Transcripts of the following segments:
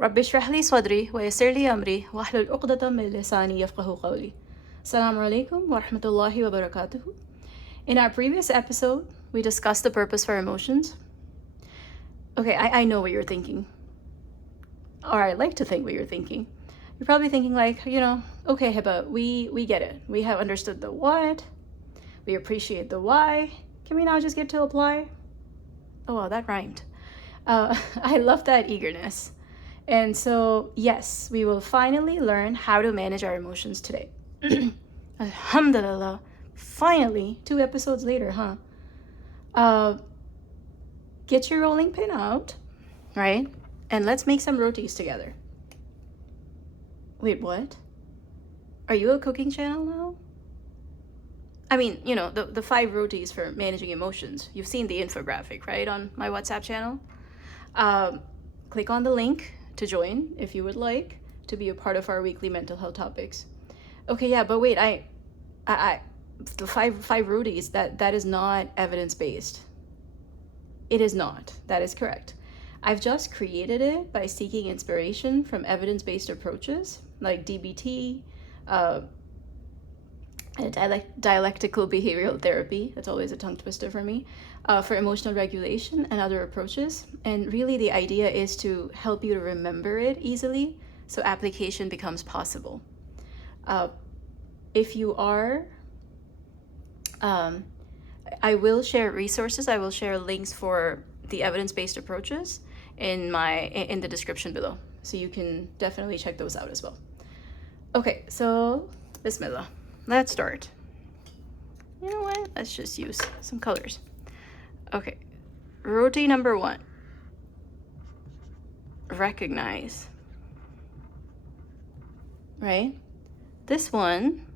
رب اشرح لي صدري ويسر لي أمري واحلل عقدة من لساني يفقه قولي. Assalamu alaikum wa rahmatullahi wa barakatuhu. In our previous episode, we discussed the purpose for emotions. Okay, I know what you're thinking. Or I like to think what you're thinking. You're probably thinking like, okay, Hiba, we get it. We have understood the what. We appreciate the why. Can we now just get to apply? Oh, wow, that rhymed. I love that eagerness. And so, yes, we will finally learn how to manage our emotions today. Alhamdulillah. Finally, 2 episodes later, huh? Get your rolling pin out, right? And let's make some rotis together. Wait, what? Are you a cooking channel now? I mean, the 5 rotis for managing emotions. You've seen the infographic, right, on my WhatsApp channel? Click on the link to join if you would like to be a part of our weekly mental health topics. Okay, yeah, but wait, the five rotis, that is not evidence-based. It is not. That is correct. I've just created it by seeking inspiration from evidence-based approaches like DBT, dialectical behavioral therapy. That's always a tongue twister for me. For emotional regulation and other approaches. And really the idea is to help you to remember it easily so application becomes possible. If you are, I will share resources. I will share links for the evidence-based approaches in the description below. So you can definitely check those out as well. Okay, so Bismillah. Let's start. You know what? Let's just use some colors. Okay, roti number 1. Recognize. Right? This one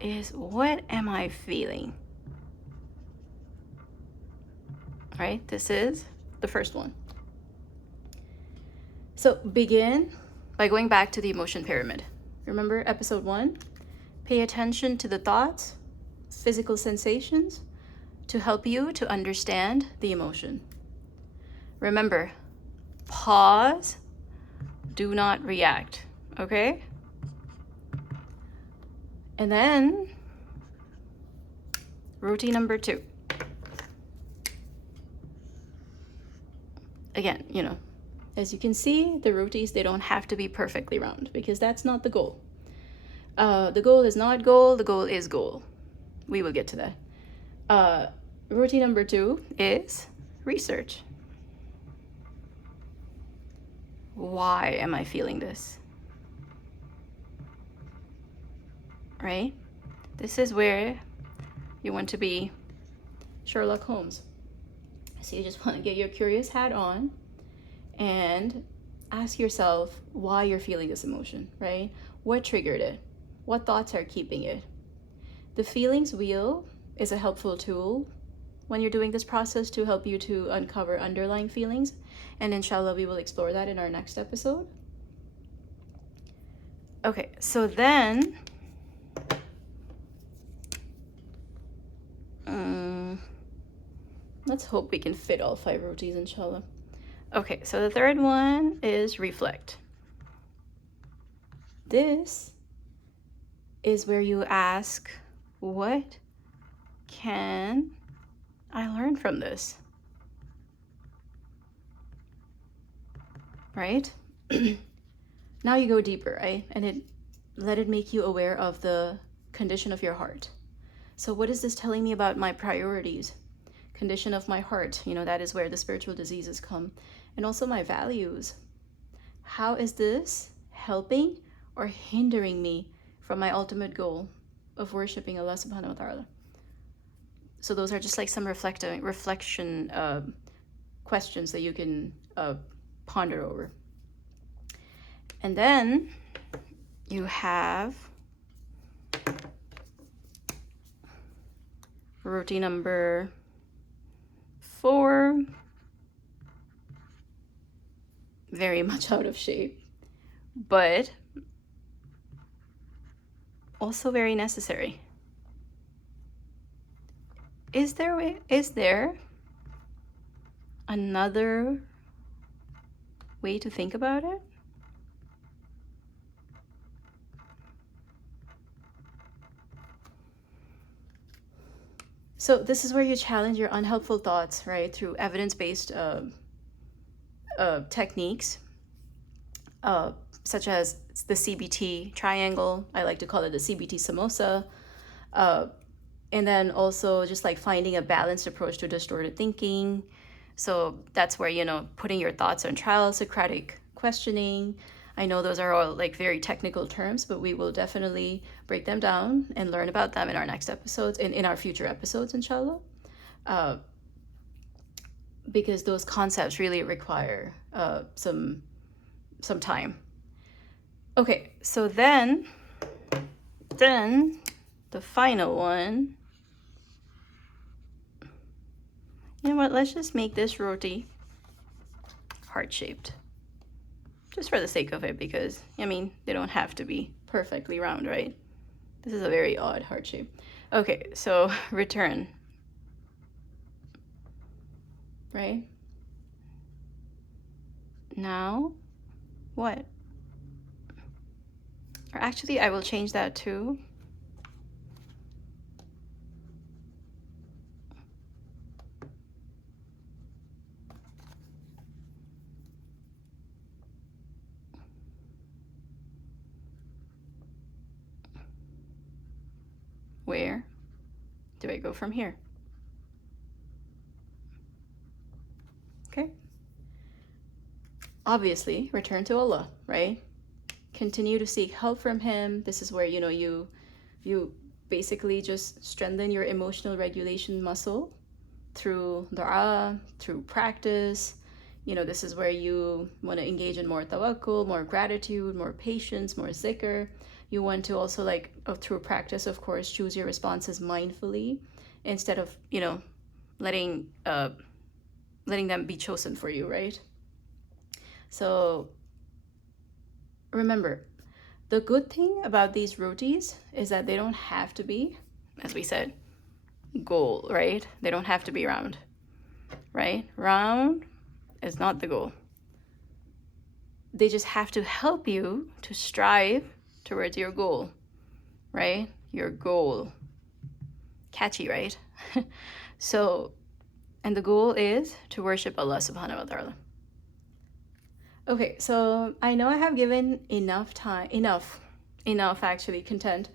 is, what am I feeling? Right? This is the first one. So begin by going back to the emotion pyramid. Remember episode 1? Pay attention to the thoughts, physical sensations, to help you to understand the emotion. Remember, pause, do not react, okay? And then, roti number 2. Again, as you can see, the rotis, they don't have to be perfectly round because that's not the goal. The goal is not goal, the goal is goal. We will get to that. Roti number 2 is research. Why am I feeling this? Right? This is where you want to be Sherlock Holmes. So you just want to get your curious hat on and ask yourself why you're feeling this emotion, right? What triggered it? What thoughts are keeping it? The feelings wheel is a helpful tool when you're doing this process to help you to uncover underlying feelings. And inshallah, we will explore that in our next episode. Okay, so then, let's hope we can fit all 5 rotis, inshallah. Okay, so the third one is reflect. This is where you ask, what can I learn from this? Right? Now you go deeper, right? And let it make you aware of the condition of your heart. So what is this telling me about my priorities? Condition of my heart, that is where the spiritual diseases come. And also my values. How is this helping or hindering me from my ultimate goal of worshiping Allah subhanahu wa ta'ala? So those are just like some reflection questions that you can ponder over. And then you have roti number 4. Very much out of shape, but also very necessary. Is there another way to think about it? So this is where you challenge your unhelpful thoughts, right, through evidence-based techniques, such as the CBT triangle. I like to call it the CBT samosa. And then also just like finding a balanced approach to distorted thinking. So that's where, you know, putting your thoughts on trial, Socratic questioning. I know those are all like very technical terms, but we will definitely break them down and learn about them in our next episodes, in our future episodes, inshallah. Because those concepts really require some time. Okay, so then the final one. You know what? Let's just make this roti heart-shaped. Just for the sake of it, because, I mean, they don't have to be perfectly round, right? This is a very odd heart shape. Okay, so return. Right? Now, what? Or actually, I will change that to where do I go from here? Okay. Obviously, return to Allah, right? Continue to seek help from Him. This is where, you know, you basically just strengthen your emotional regulation muscle through dua, through practice. You know, this is where you want to engage in more tawakkul, more gratitude, more patience, more zikr. You want to also, like, through practice, of course, choose your responses mindfully instead of, you know, letting them be chosen for you, right? So remember, the good thing about these rotis is that they don't have to be, as we said, goal, right? They don't have to be round, right? Round is not the goal. They just have to help you to strive towards your goal, right? Your goal. Catchy, right? So, and the goal is to worship Allah subhanahu wa ta'ala. Okay, so I know I have given enough actually content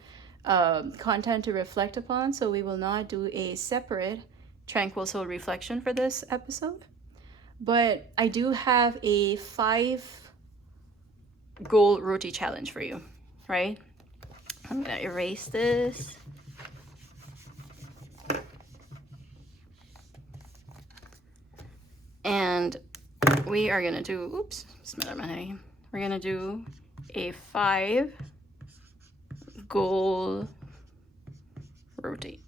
to reflect upon, so we will not do a separate tranquil soul reflection for this episode. But I do have a 5 goal roti challenge for you, right? I'm gonna erase this. And we are gonna do, we're gonna do a 5 goal roti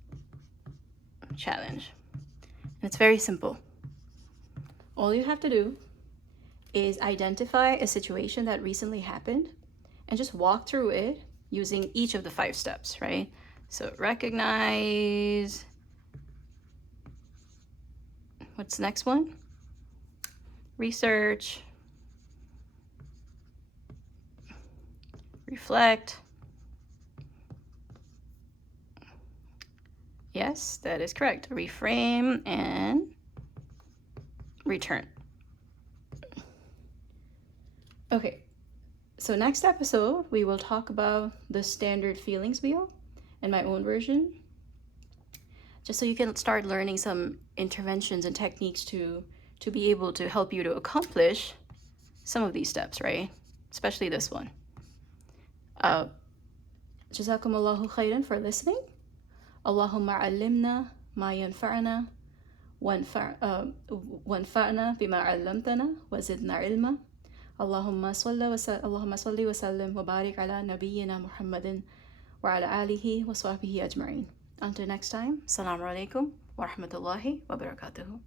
challenge. And it's very simple. All you have to do is identify a situation that recently happened and just walk through it using each of the 5 steps, right? So recognize, what's the next one? Research, reflect. Yes, that is correct. Reframe and return. Okay, so next episode, we will talk about the standard feelings wheel and my own version, just so you can start learning some interventions and techniques to be able to help you to accomplish some of these steps, right? Especially this one. Jazakumullahu khairan for listening. Allahumma allimna ma yanfa'na wanfa'na bima 'allamtana wa zidna ilma. Allahumma salli wa sallim wa barik ala nabiyyina Muhammadin wa ala alihi wa sahbihi ajma'in. Until next time, assalamu alaikum wa rahmatullahi wa barakatuhu.